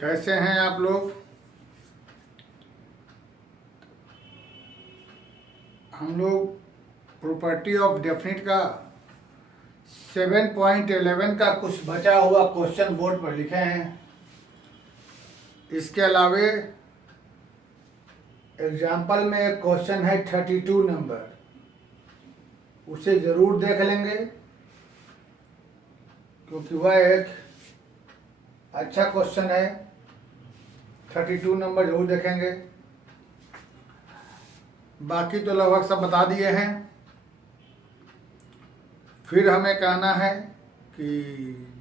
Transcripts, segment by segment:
कैसे हैं आप लोग। हम लोग प्रॉपर्टी ऑफ डेफिनिट का 7.11 का कुछ बचा हुआ क्वेश्चन बोर्ड पर लिखे हैं। इसके अलावे एग्जाम्पल में एक क्वेश्चन है 32 नंबर, उसे ज़रूर देख लेंगे क्योंकि वह एक अच्छा क्वेश्चन है। 32 नंबर जरूर देखेंगे। बाकी तो लगभग सब बता दिए हैं। फिर हमें कहना है कि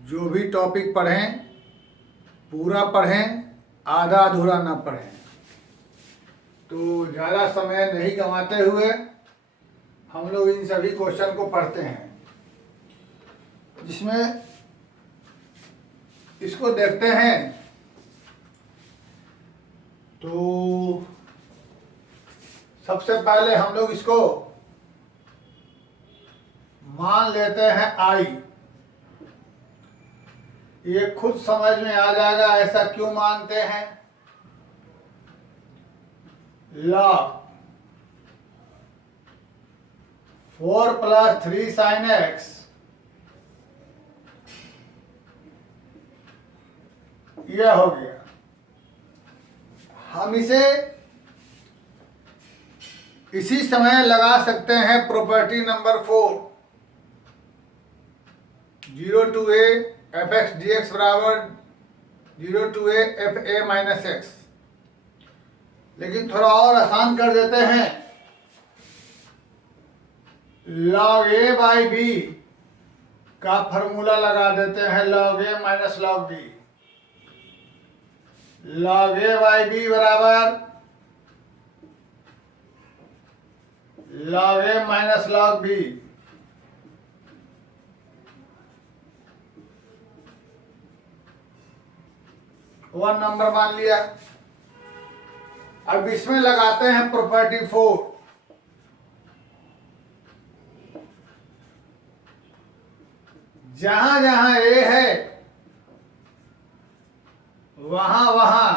जो भी टॉपिक पढ़ें पूरा पढ़ें, आधा अधूरा ना पढ़ें। तो ज़्यादा समय नहीं गंवाते हुए हम लोग इन सभी क्वेश्चन को पढ़ते हैं, जिसमें इसको देखते हैं। तो सबसे पहले हम लोग इसको मान लेते हैं आई। ये खुद समझ में आ जाएगा ऐसा क्यों मानते हैं। लॉग 4 + 3 sin x यह हो गया। हम इसे इसी समय लगा सकते हैं property number 4, 0 to a f(x) dx बराबर 0 to a f(a - x)। लेकिन थोड़ा और आसान कर देते हैं। log a by b का फॉर्मूला लगा देते हैं, log a - log b। log a by b बराबर log a - log b। One number मान लिया। अब इसमें लगाते हैं प्रॉपर्टी 4। जहां जहां ए है वहां वहां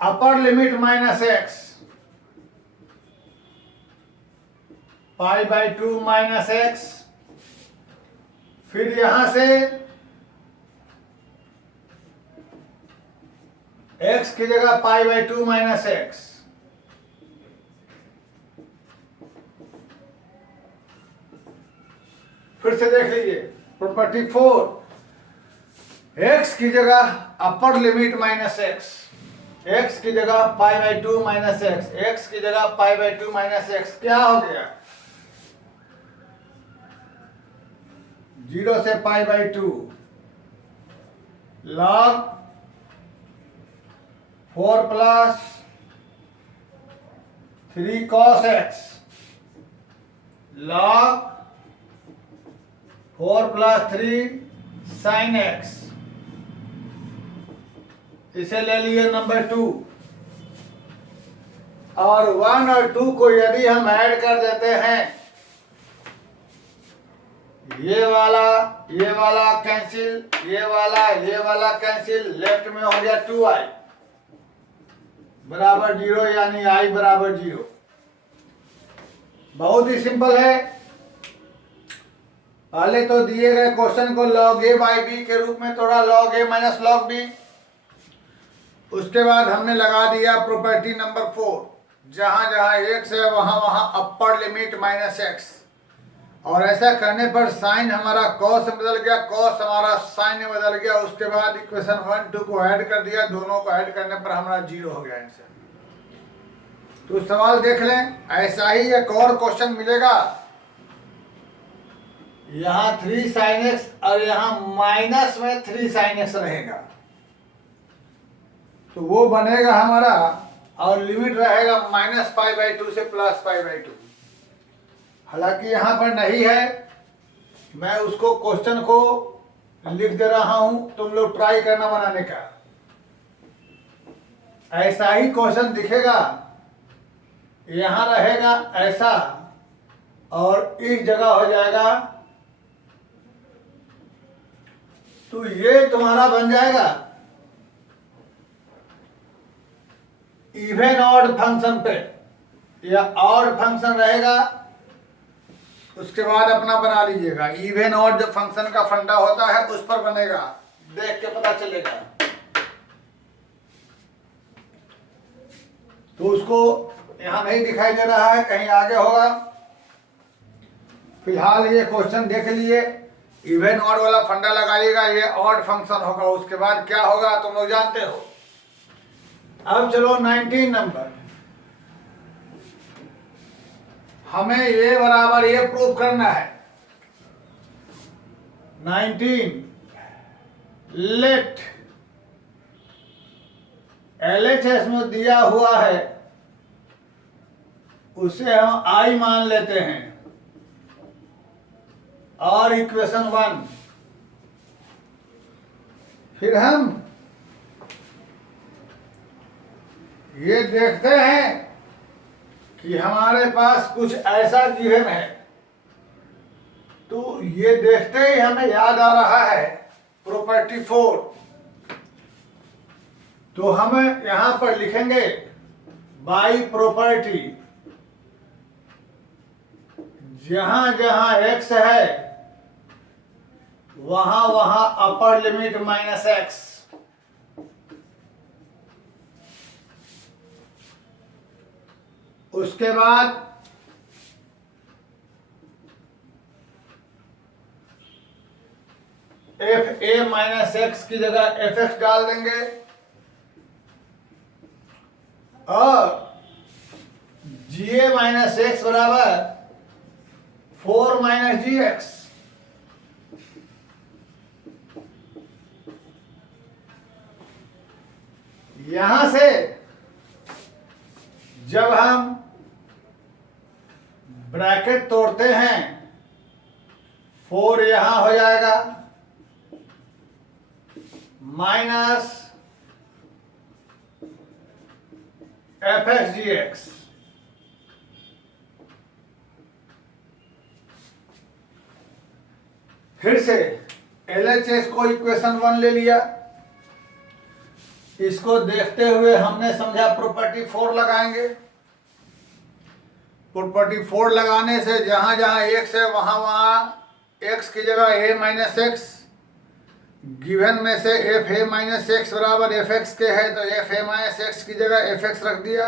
अपर लिमिट -x, π/2 -x। फिर यहां से x की जगह π/2 -x। फिर से देख लीजिए प्रॉपर्टी 4, x की जगह अपर लिमिट -x, x की जगह π/2 -x, x की जगह π/2 -x। क्या हो गया? 0 से π/2 log 4 + 3 cos x log 4 + 3 sin x। इसे ले लिए नंबर 2। और 1 और 2 को यदि हम ऐड कर देते हैं, ये वाला कैंसिल, ये वाला कैंसिल, लेफ्ट में हो गया 2i बराबर 0, यानी i बराबर 0। बहुत ही सिंपल है। पहले तो दिए गए क्वेश्चन को log a by b के रूप में तोड़ा, log a - log b। उसके बाद हमने लगा दिया प्रॉपर्टी नंबर 4, जहां जहां x है वहां वहां अपर लिमिट -x। और ऐसा करने पर साइन हमारा कॉस में बदल गया, कॉस हमारा साइन में बदल गया। उसके बाद इक्वेशन 1 2 को ऐड कर दिया, दोनों को ऐड करने पर हमारा 0 हो गया आंसर। तो सवाल देख लें। ऐसा ही एक और क्वेश्चन मिलेगा, यहाँ 3 sin x और यहाँ माइनस में 3 sin x रहेगा। तो वो बनेगा हमारा, और लिमिट रहेगा -π/2 से +π/2। हालांकि यहाँ पर नहीं है, मैं उसको क्वेश्चन को लिख दे रहा हूं, तुम लोग ट्राई करना बनाने का। ऐसा ही क्वेश्चन दिखेगा, यहाँ रहेगा ऐसा, और इस जगह हो जाएगा तो ये तुम्हारा बन जाएगा इवन ऑड फंक्शन पे, या ऑड फंक्शन रहेगा उसके बाद अपना बना लीजिएगा। इवन ऑड जो फंक्शन का फंडा होता है उस पर बनेगा, देख के पता चलेगा। तो उसको यहां नहीं दिखाई दे रहा है, कहीं आगे होगा। फिलहाल ये क्वेश्चन देख लिए, इवन ऑड वाला फंडा लगाइएगा, ये ऑड फंक्शन होगा। उसके बाद क्या होगा तुम लोग जानते हो। अब चलो 19 नंबर, हमें ये बराबर ये प्रूव करना है। 19 लेट LHS में दिया हुआ है, उसे हम I मान लेते हैं, और इक्वेशन 1, फिर हम ये देखते हैं कि हमारे पास कुछ ऐसा गिवन है। तो ये देखते ही हमें याद आ रहा है प्रॉपर्टी 4। तो हम यहां पर लिखेंगे बाई प्रॉपर्टी, जहां जहां x है वहां वहां अपर लिमिट -x। उसके बाद fa-x की जगह fx डाल देंगे, और ga-x बराबर 4 - gx। यहां से जब हम ब्रैकेट तोड़ते हैं, 4 यहां हो जाएगा माइनस fx-gx। फिर से LHS को इक्वेशन 1 ले लिया, इसको देखते हुए हमने समझा प्रॉपर्टी 4 लगाएंगे। प्रॉपर्टी 4 लगाने से जहां जहां x है वहां वहां x की जगह a-x, गिवन में से fa-x बराबर fx के है तो fa-x की जगह fx रख दिया,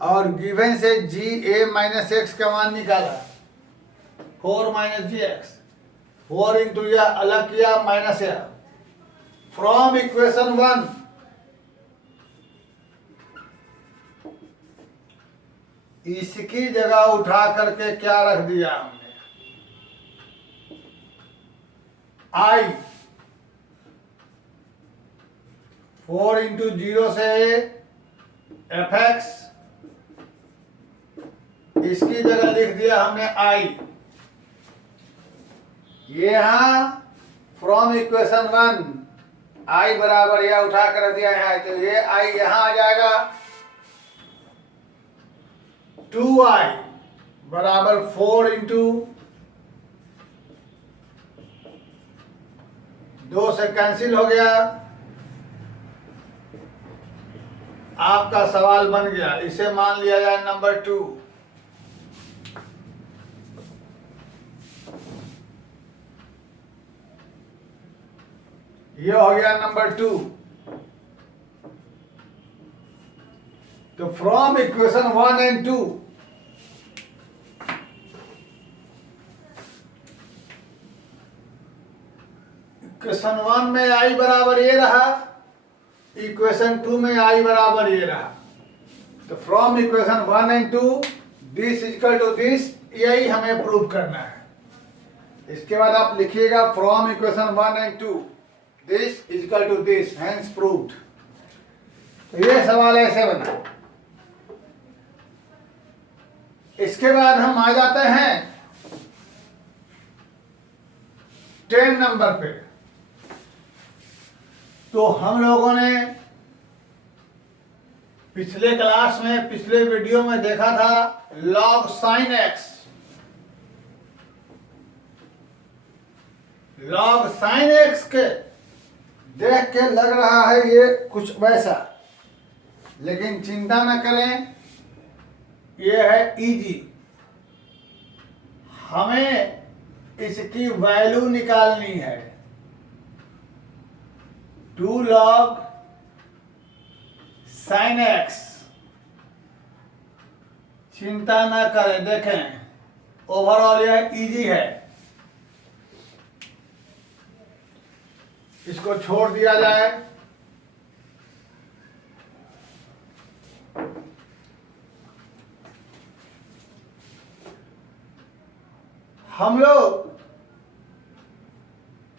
और गिवन से ga-x का मान निकाला 4 - gx। 4 इंटू या अलग किया माइनस या, फ्रॉम इक्वेशन 1 इसकी जगह उठा करके क्या रख दिया हमने, I 4 इंटू 0 से fx, इसकी जगह लिख दिया हमने I। ये यहां फ्रॉम इक्वेशन 1 I बराबर यह उठा कर रख दिया है, तो ये I यहां आ जाएगा 2I बराबर 4 इंटू 2 से कैंसिल हो गया। आपका सवाल बन गया, इसे मान लिया जाए नंबर 2। ये हो गया नंबर 2। तो फ्रॉम इक्वेशन 1 एंड 2 इक्वेशन 1 में I बराबर ये रहा, इक्वेशन 2 में I बराबर ये रहा। तो from equation 1 and 2 this equal to this, यही हमें प्रूव करना है। इसके बाद आप लिखिएगा from equation 1 and 2 this equal to this, hence proved. तो ये सवाल ऐसे बना। इसके बाद हम आ जाते हैं 10 नंबर पे। तो हम लोगों ने पिछले क्लास में, पिछले वीडियो में देखा था log sin x। log sin x के देख के लग रहा है ये कुछ वैसा, लेकिन चिंता न करें, ये है इजी। हमें इसकी वैल्यू निकालनी है। 2 log sin x। चिंता न करें, देखें ओवरऑल यह इजी है, इसको छोड़ दिया जाए। हम लोग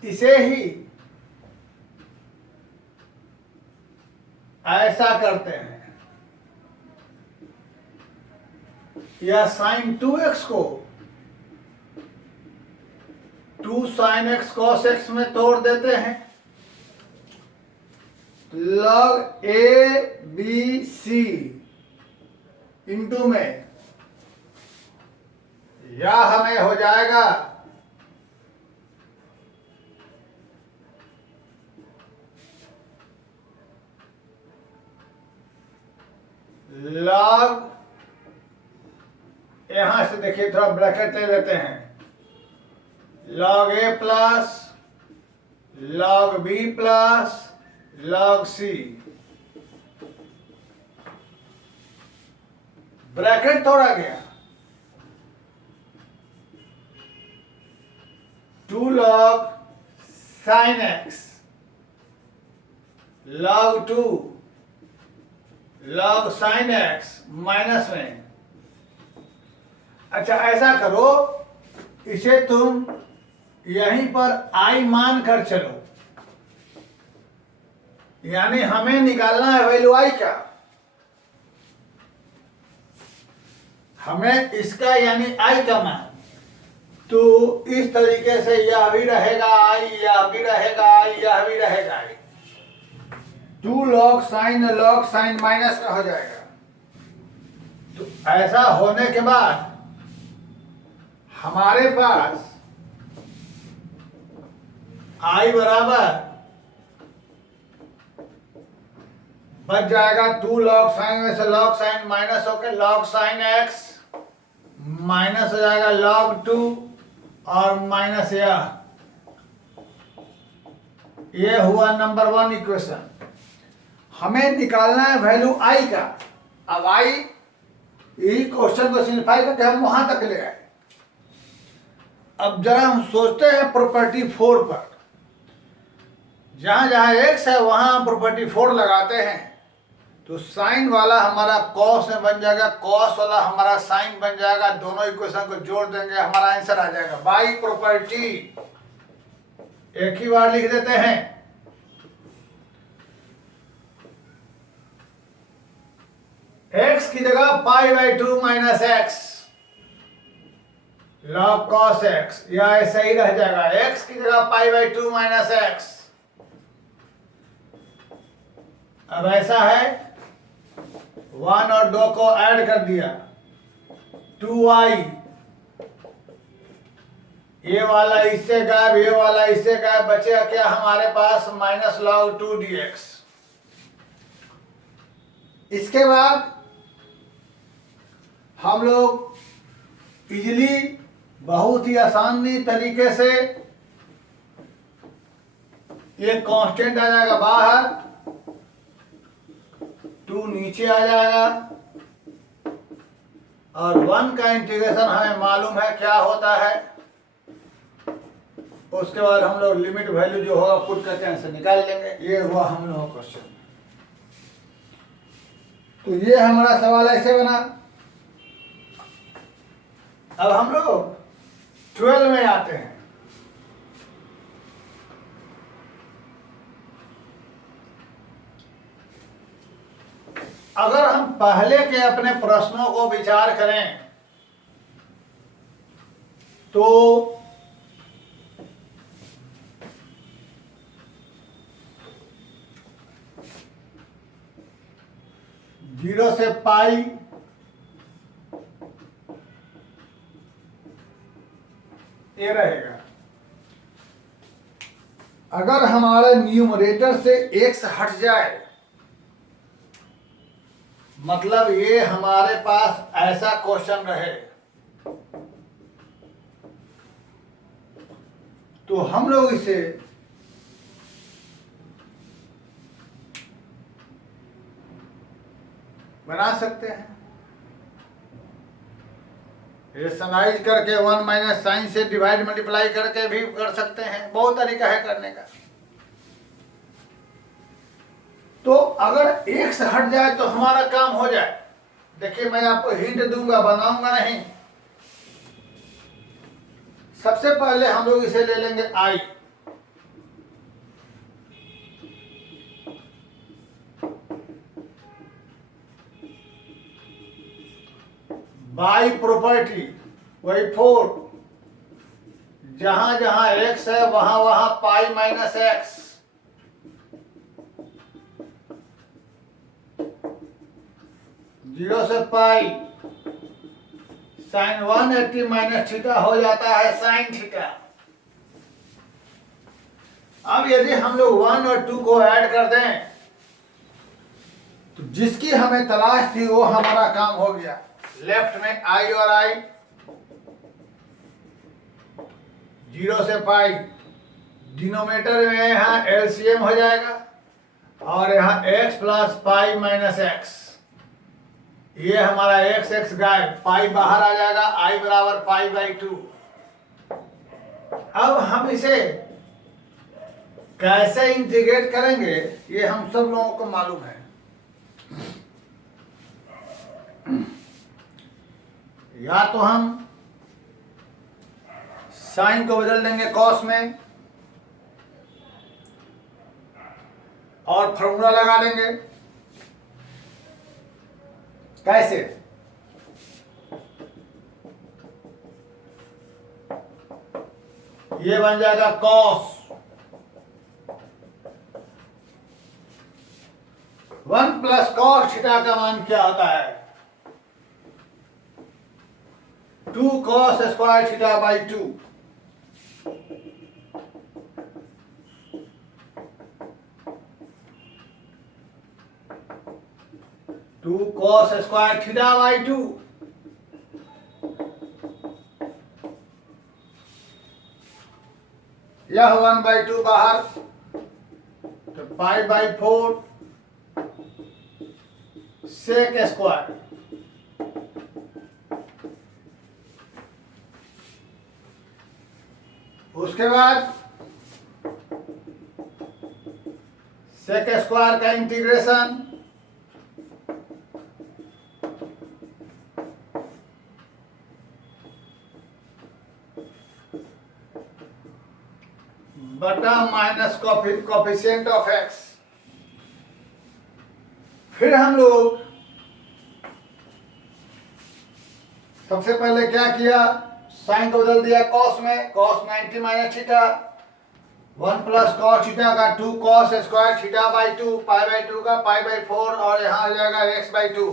इसे ही ऐसा करते हैं, या sin 2x को 2 sin x cos x में तोड़ देते हैं। log a b c into में, या हमें हो जाएगा log, यहां से देखिए थोड़ा ब्रैकेट ले लेते हैं, log a plus log b plus log c, bracket तोड़ा गया। 2 log sin x log 2 log sin x minus में। अच्छा ऐसा करो, इसे तुम यहीं पर i मान कर चलो, यानी हमें निकालना है वैल्यू i का। हमें इसका यानी i का मान, तो इस तरीके से यह भी रहेगा i, यह भी रहेगा i, यह भी रहेगा i। 2 log sin माइनस में हो जाएगा। तो ऐसा होने के बाद हमारे पास i बराबर बच जाएगा 2 log sin में से log sin माइनस होकर log sin x माइनस हो जाएगा log 2 और माइनस ये हुआ नंबर 1 इक्वेशन। हमें निकालना है वैल्यू i का। अब i, यही क्वेश्चन को सिंप्लीफाई करके हम वहां तक ले आए। अब जरा हम सोचते हैं प्रॉपर्टी 4 पर, जहां जहां x है वहां हम प्रॉपर्टी 4 लगाते हैं, तो साइन वाला हमारा कॉस में बन जाएगा, कॉस वाला हमारा साइन बन जाएगा, दोनों इक्वेशन को जोड़ देंगे, हमारा आंसर आ जाएगा। बाई प्रॉपर्टी एक ही बार लिख देते हैं, x की जगह π/2 minus x log cos x, या ऐसा ही रह जाएगा, x की जगह π/2 माइनस एक्स। अब ऐसा है, 1 और 2 को ऐड कर दिया, 2i, ये वाला इससे गायब, ये वाला इससे गायब, बचेगा क्या हमारे पास माइनस log 2 dx। इसके बाद हम लोग इजली बहुत ही आसानी तरीके से ये कांस्टेंट आ जाएगा बाहर, 2 नीचे आ जाएगा, और 1 का इंटीग्रेशन हमें मालूम है क्या होता है। उसके बाद हम लोग लिमिट वैल्यू जो होगा पुट करके आंसर निकाल लेंगे। ये हुआ हम लोगों का क्वेश्चन। तो ये हमारा सवाल ऐसे बना। अब हम लोग 12 में आते हैं। अगर हम पहले के अपने प्रश्नों को विचार करें तो 0 से पाई ये रहेगा। अगर हमारे न्यूमरेटर से x हट जाए, मतलब ये हमारे पास ऐसा क्वेश्चन रहे, तो हम लोग इसे बना सकते हैं रेशनलाइज करके, 1 माइनस साइन से डिवाइड मल्टीप्लाई करके भी कर सकते हैं। बहुत तरीका है करने का। तो अगर x हट जाए तो हमारा काम हो जाए। देखिए मैं आपको हिंट दूंगा, बनाऊंगा नहीं। सबसे पहले हम लोग इसे ले लेंगे i, बाई प्रॉपर्टी वही 4, जहां जहां x है वहां वहां पाई माइनस एक्स, जीरो से पाई साइन 180 माइनस थीटा हो जाता है साइन थीटा। अब यदि हम लोग 1 और 2 को ऐड कर दें तो जिसकी हमें तलाश थी वो हमारा काम हो गया। लेफ्ट में i और i, 0 से पाई, डिनोमिनेटर में यहाँ एलसीएम हो जाएगा और यहाँ x plus pi minus x, ये हमारा x गायब, पाई बाहर आ जाएगा, i बराबर पाई बाई 2। अब हम इसे कैसे इंटीग्रेट करेंगे ये हम सब लोगों को मालूम है। या तो हम साइन को बदल देंगे कॉस में और फॉर्मूला लगा लेंगे। कैसे? ये बन जाएगा कॉस 1 प्लस कॉस थीटा का मान क्या होता है? 2 cos square theta by 2। Two cos square theta by 2। यह 1/2 बाहर, तो पाई बाई 4 सेक स्क्वायर। उसके बाद सेक स्क्वायर का इंटीग्रेशन बटा माइनस कोफिशिएंट ऑफ एक्स। फिर हम लोग सबसे पहले क्या किया, साइन को बदल दिया कॉस में, cos 90 minus theta, 1 plus cos theta का 2 cos square theta by 2, pi by 2 का पाई बाई 4 और यहाँ आ जाएगा x बाई 2,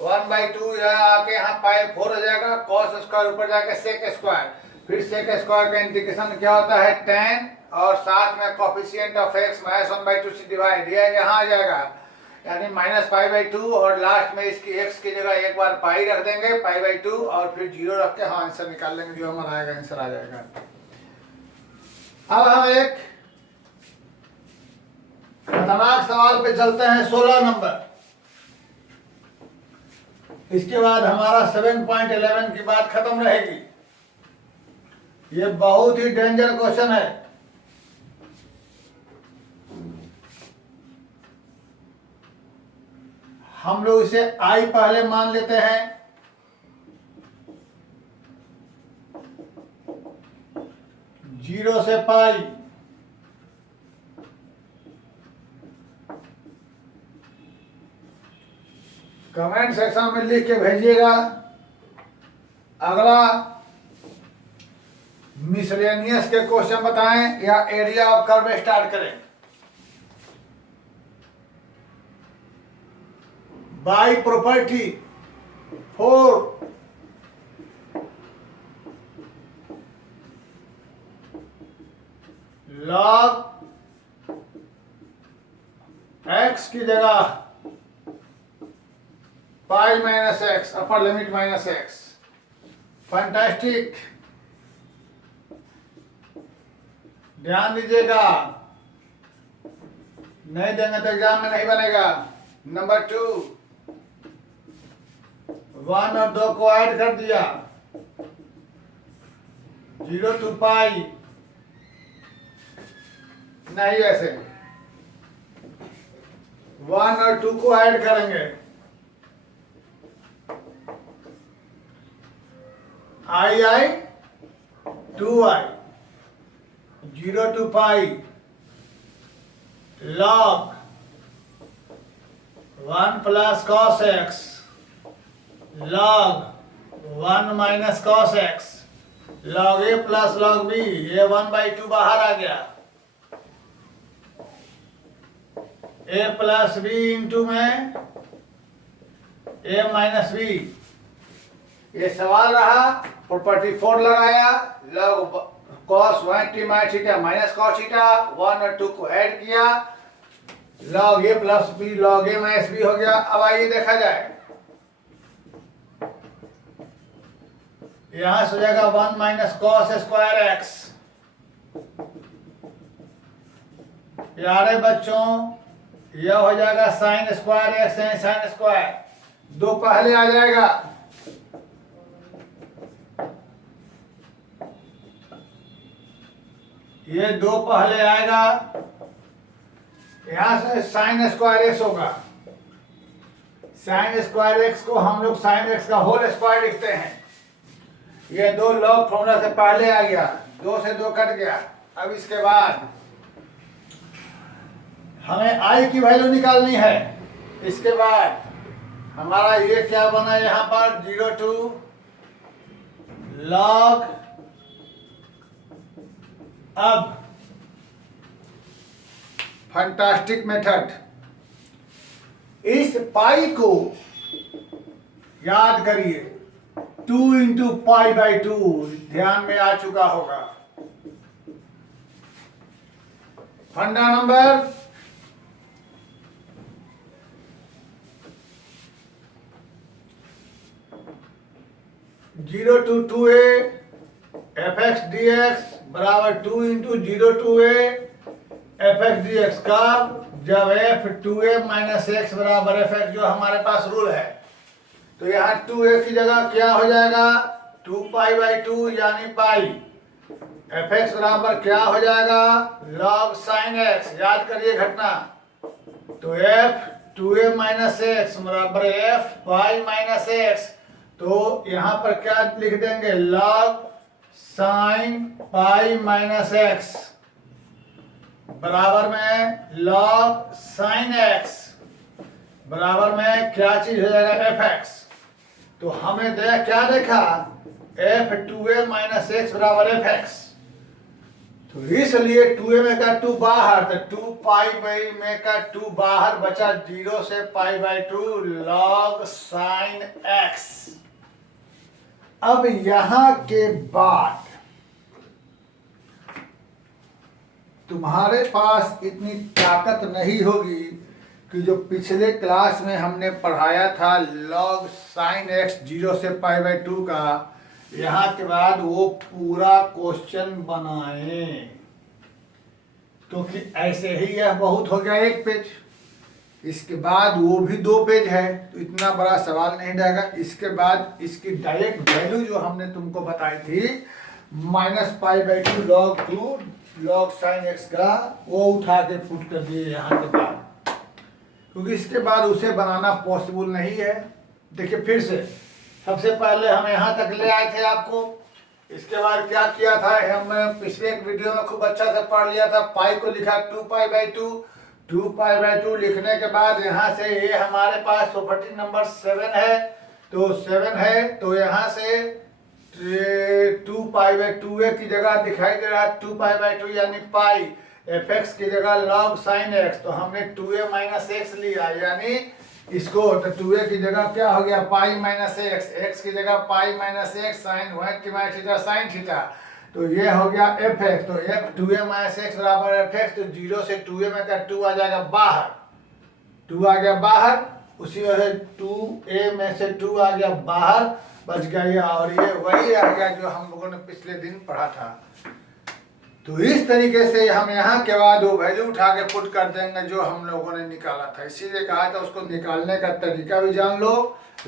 1/2 यहाँ आके यहाँ पाई 4 हो जाएगा, कॉस स्क्वायर ऊपर जाके सेक स्क्वायर, फिर सेक स्क्वायर का इंटीग्रेशन क्या होता है tan और साथ में कोफिशिएंट ऑफ x माइनस 1/2 से डिवाइड, ये यहाँ आ जाएगा यानी माइनस पाई बाई 2 और लास्ट में इसकी x की जगह एक बार पाई रख देंगे पाई बाई 2 और फिर 0 रख के हाँ आंसर निकाल लेंगे, जो हमारा आएगा आंसर आ जाएगा। अब हम एक खतरनाक सवाल पे चलते हैं, 16 नंबर। इसके बाद हमारा 7.11 की बात खत्म रहेगी। ये बहुत ही डेंजर क्वेश्चन है। हम लोग इसे i पहले मान लेते हैं, जीरो से पाई, कमेंट सेक्शन में लिख के भेजिएगा। अगला मिसलेनियस के क्वेश्चन बताएं या एरिया ऑफ कर्व स्टार्ट करें। बाई प्रॉपर्टी 4 लॉग एक्स की जगह pi minus x, upper limit minus x. Fantastic, ध्यान दीजिएगा, नहीं देंगे तो एग्जाम में नहीं बनेगा। नंबर 2, 1 और 2 को ऐड कर दिया, 0 to पाई, नहीं ऐसे 1 और 2 को ऐड करेंगे, आई 2i, 0 to pi log 1 plus cos x log 1 minus cos x log a plus log b, ये 1/2 बाहर आ गया, a प्लस b इंटू में a माइनस b। ये सवाल रहा, प्रॉपर्टी 4 लगाया, log cos 1t minus theta minus cos theta, 1 और 2 को ऐड किया, log a plus b log a minus b हो गया। अब आइए देखा जाए, यहां से हो जाएगा 1 माइनस cos स्क्वायर एक्स। प्यारे बच्चों, यह हो जाएगा साइन स्क्वायर एक्स है, साइन स्क्वायर 2 पहले आ जाएगा, ये 2 पहले आएगा, यहां से साइन स्क्वायर एक्स होगा। साइन स्क्वायर एक्स को हम लोग साइन एक्स का होल स्क्वायर लिखते हैं। ये 2 लॉग फॉर्मूला से पहले आ गया, 2 से 2 कट गया। अब इसके बाद हमें आई की वैल्यू निकालनी है। इसके बाद हमारा ये क्या बना यहां पर, 0 to log, अब फैंटास्टिक मेथड, इस पाई को याद करिए, 2 इंटू पाई बाई 2 ध्यान में आ चुका होगा। फंडा number 0 to 2a F x D x बराबर 2 into 0 to a F x D x का, जब एफ 2a माइनस एक्स बराबर एफ एक्स, जो हमारे पास रूल है, तो यहाँ 2a की जगह क्या हो जाएगा, 2 पाई बाई 2 यानी पाई, एफ एक्स बराबर क्या हो जाएगा, लॉग साइन एक्स। याद करिए घटना, तो एफ 2a माइनस एक्स बराबर एफ पाई माइनस एक्स, तो यहां पर क्या लिख देंगे, log sine pi minus x बराबर में लॉग साइन एक्स बराबर में क्या चीज हो जाएगा, एफ एक्स। तो हमें क्या देखा, एफ 2a माइनस एक्स बराबर एफ एक्स, तो इसलिए 2a में का 2 बाहर, तो 2 पाई बाई में का 2 बाहर बचा, 0 से pi by 2 log sine x. अब यहां के बाद तुम्हारे पास इतनी ताकत नहीं होगी कि जो पिछले क्लास में हमने पढ़ाया था लॉग साइन एक्स 0 से पाई बाई 2 का, यहाँ के बाद वो पूरा क्वेश्चन बनाएं, क्योंकि ऐसे ही यह बहुत हो गया 1 पेज, इसके बाद वो भी 2 पेज है, तो इतना बड़ा सवाल नहीं रहेगा। इसके बाद इसकी डायरेक्ट वैल्यू जो हमने तुमको बताई थी minus pi by 2 log 2 log sine x का, वो उठा के पुट कर दिए यहाँ के बाद, क्योंकि इसके बाद उसे बनाना पॉसिबल नहीं है। देखिए फिर से, सबसे पहले हम यहाँ तक ले आए थे आपको, इसके बाद क्या किया था, हमने पिछले एक वीडियो में खूब अच्छा से पढ़ लिया था, पाई को लिखा 2 पाई बाई 2, 2 पाई बाई 2 लिखने के बाद यहाँ से ये हमारे पास प्रॉपर्टी नंबर 7 है, तो 7 है, तो यहाँ से 2 पाई बाई 2a की जगह दिखाई दे रहा है 2 पाई बाई 2 यानी पाई, एफ एक्स की जगह लॉग साइन एक्स, तो हमने 2a माइनस एक्स लिया, यानी इसको, तो 2a की जगह क्या हो गया, पाई माइनस एक्स, एक्स की जगह pi minus x sine 1 minus theta sine theta, तो ये हो गया एफ एक्स, तो एफ 2a माइनस एक्स बराबर एफ एक्स, तो 0 से 2a में का 2 आ जाएगा बाहर, 2 आ गया बाहर, उसी वजह से 2a में से 2 आ गया बाहर, बच गया ये, और ये वही आ गया जो हम लोगों ने पिछले दिन पढ़ा था। तो इस तरीके से हम यहाँ के बाद वो वैल्यू उठा के पुट कर देंगे जो हम लोगों ने निकाला था। इसीलिए कहा था उसको निकालने का तरीका भी जान लो,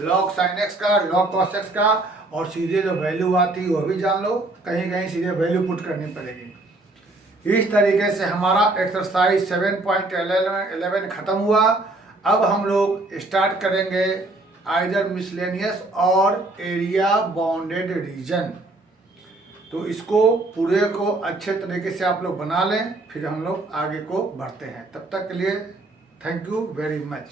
log sin x का, log cos x का, और सीधे जो वैल्यू आती है वो भी जान लो, कहीं कहीं सीधे वैल्यू पुट करनी पड़ेगी। इस तरीके से हमारा एक्सरसाइज 7.11 खत्म हुआ। अब हम लोग स्टार्ट करेंगे आइदर मिसलेनियस और एरिया बाउंडेड रीजन। तो इसको पूरे को अच्छे तरीके से आप लोग बना लें, फिर हम लोग आगे को बढ़ते हैं। तब तक के लिए थैंक यू वेरी मच।